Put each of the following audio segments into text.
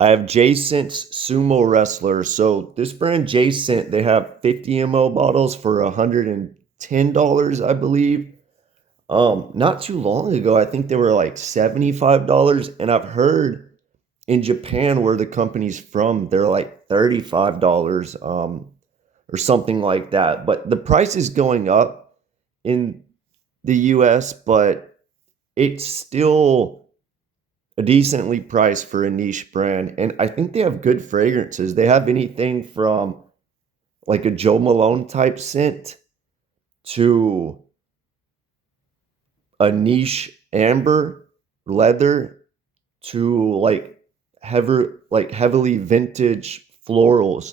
I have Jacent's Sumo Wrestler. So this brand Jacent, they have 50 ml bottles for $110, I believe. Not too long ago, I think they were like $75. And I've heard in Japan, where the company's from, they're like $35, or something like that. But the price is going up in the US, but it's still a decently priced for a niche brand. And I think they have good fragrances. They have anything from like a Joe Malone type scent to a niche amber leather to heavily vintage florals.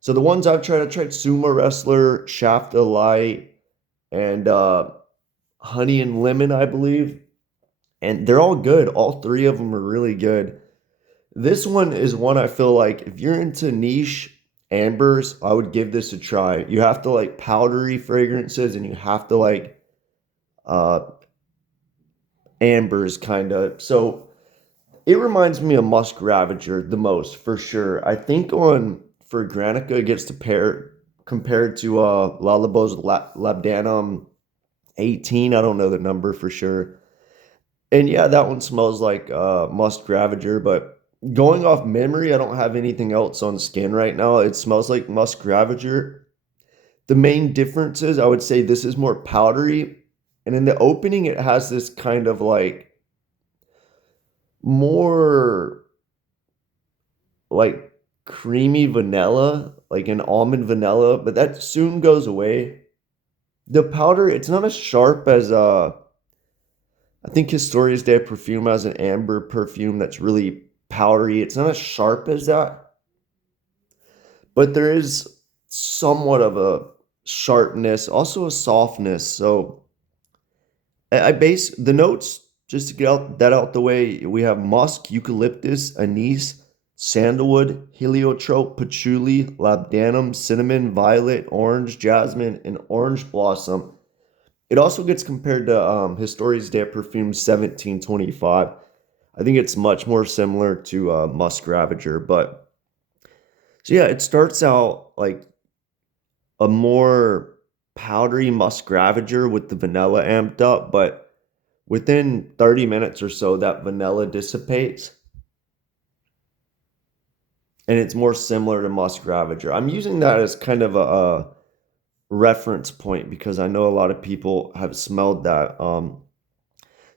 So the ones I tried Sumo Wrestler, Shaft of Light, and Honey and Lemon, I believe. And they're all good. All three of them are really good. This one is one I feel like if you're into niche ambers, I would give this a try. You have to like powdery fragrances and you have to like uh ambers kind of. So it reminds me of Musk Ravager the most for sure. I think on for Granica it gets to pair compared to Lalabo's Labdanum 18. I don't know the number for sure. And yeah, that one smells like Musk Ravager, but going off memory, I don't have anything else on skin right now. It smells like Musk Ravager. The main difference is I would say this is more powdery, and in the opening, it has this kind of like more like creamy vanilla, like an almond vanilla, but that soon goes away. The powder, it's not as sharp as I think Historia's Day Perfume has an amber perfume that's really powdery. It's not as sharp as that, but there is somewhat of a sharpness, also a softness. So I base the notes just to get out the way. We have musk, eucalyptus, anise, sandalwood, heliotrope, patchouli, labdanum, cinnamon, violet, orange, jasmine, and orange blossom. It also gets compared to Historia's Day Perfume 1725. I think it's much more similar to Musk Ravager, but so yeah, it starts out like a more powdery Musk Ravager with the vanilla amped up, but within 30 minutes or so, that vanilla dissipates and it's more similar to Musk Ravager. I'm using that as kind of a reference point because I know a lot of people have smelled that.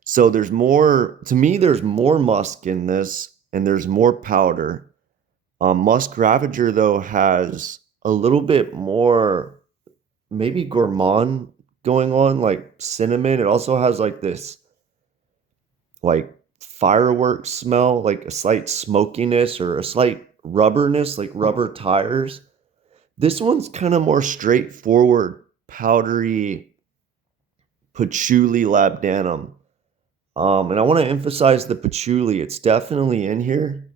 So there's more, to me, there's more musk in this and there's more powder. Musk Ravager, though, has a little bit more maybe gourmand going on, like cinnamon. It also has like this like fireworks smell, like a slight smokiness or a slight rubberness, like rubber tires. This one's kind of more straightforward, powdery patchouli labdanum. And I want to emphasize the patchouli. It's definitely in here.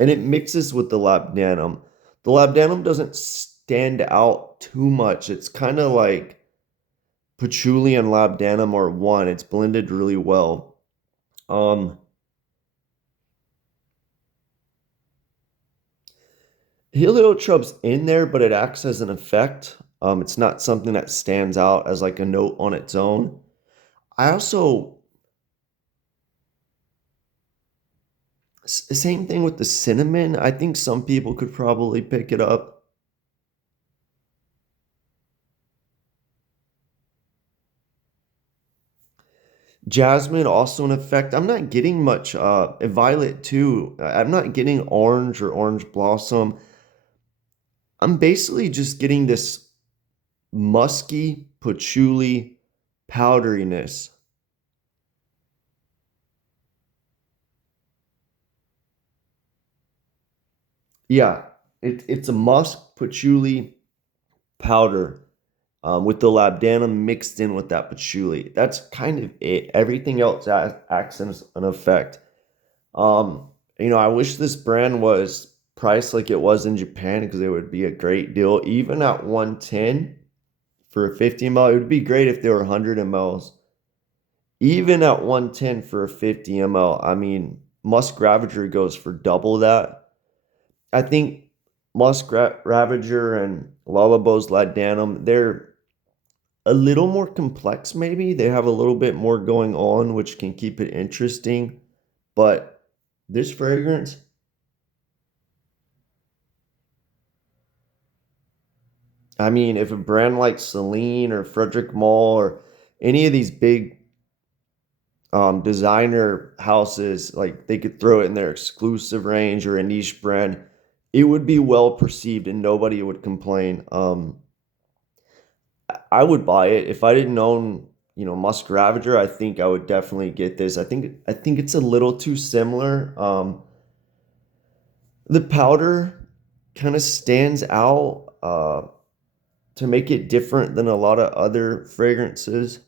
And it mixes with the labdanum. The labdanum doesn't stand out too much. It's kind of like patchouli and labdanum are one. It's blended really well. Um, Heliotrope's in there, but it acts as an effect. It's not something that stands out as like a note on its own. I also same thing with the cinnamon. I think some people could probably pick it up. Jasmine also an effect. I'm not getting much violet too. I'm not getting orange or orange blossom. I'm basically just getting this musky patchouli powderiness. Yeah, it's a musk patchouli powder with the labdanum mixed in with that patchouli. That's kind of it. Everything else acts as an effect. I wish this brand was priced like it was in Japan because it would be a great deal. Even at 110 for a 50 ml, it would be great if they were 100 mLs. Even at 110 for a 50 ml, I mean, Musk Ravager goes for double that. I think Ravager and Lullabo's Ladanum, they're a little more complex maybe. They have a little bit more going on, which can keep it interesting. But this fragrance, I mean, if a brand like Celine or Frederick Malle or any of these big designer houses, like they could throw it in their exclusive range or a niche brand, it would be well perceived and nobody would complain. I would buy it if I didn't own, Musk Ravager. I think I would definitely get this. I think it's a little too similar. The powder kind of stands out to make it different than a lot of other fragrances.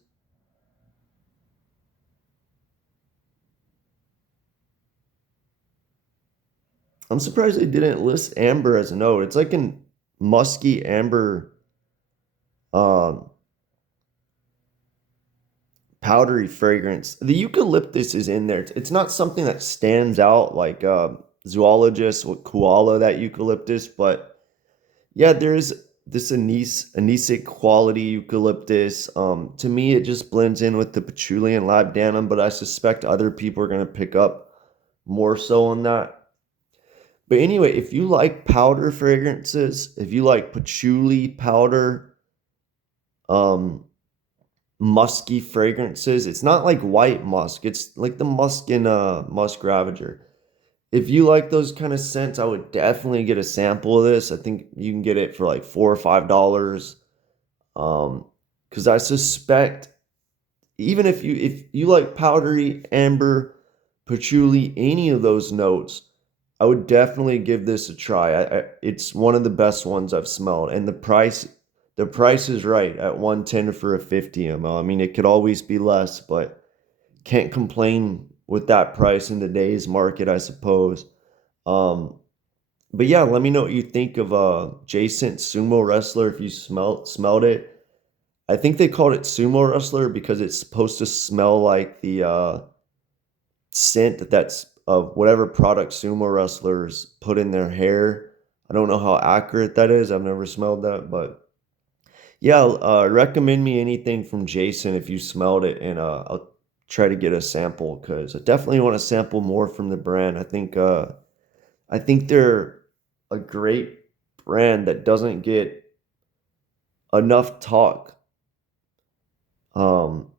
I'm surprised they didn't list amber as a note. It's like an musky amber um powdery fragrance. The eucalyptus is in there. It's not something that stands out like zoologists would koala that eucalyptus, but yeah, there's this anisic quality eucalyptus. To me, it just blends in with the patchouli and labdanum, but I suspect other people are going to pick up more so on that. But anyway, if you like powder fragrances, if you like patchouli powder, um, musky fragrances, it's not like white musk. It's like the musk in Musk Ravager. If you like those kind of scents, I would definitely get a sample of this. I think you can get it for like $4 or $5. Because I suspect even if you like powdery, amber, patchouli, any of those notes, I would definitely give this a try. It's one of the best ones I've smelled, and the price is right at 110 for a 50 ml. I mean, it could always be less, but can't complain with that price in today's market, I suppose. Um, but yeah, let me know what you think of Jason Sumo Wrestler if you smelled it. I think they called it Sumo Wrestler because it's supposed to smell like the scent that's of whatever product sumo wrestlers put in their hair. I don't know how accurate that is. I've never smelled that, but yeah, recommend me anything from Jason if you smelled it, and I'll try to get a sample because I definitely want to sample more from the brand. I think they're a great brand that doesn't get enough talk. Um,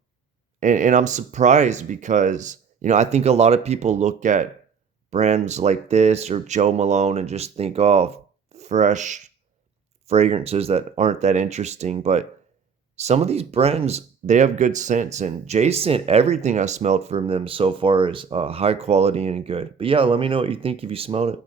and I'm surprised because, I think a lot of people look at brands like this or Joe Malone and just think, oh, fresh fragrances that aren't that interesting. But some of these brands, they have good scents. And Jason, everything I smelled from them so far is high quality and good. But yeah, let me know what you think if you smelled it.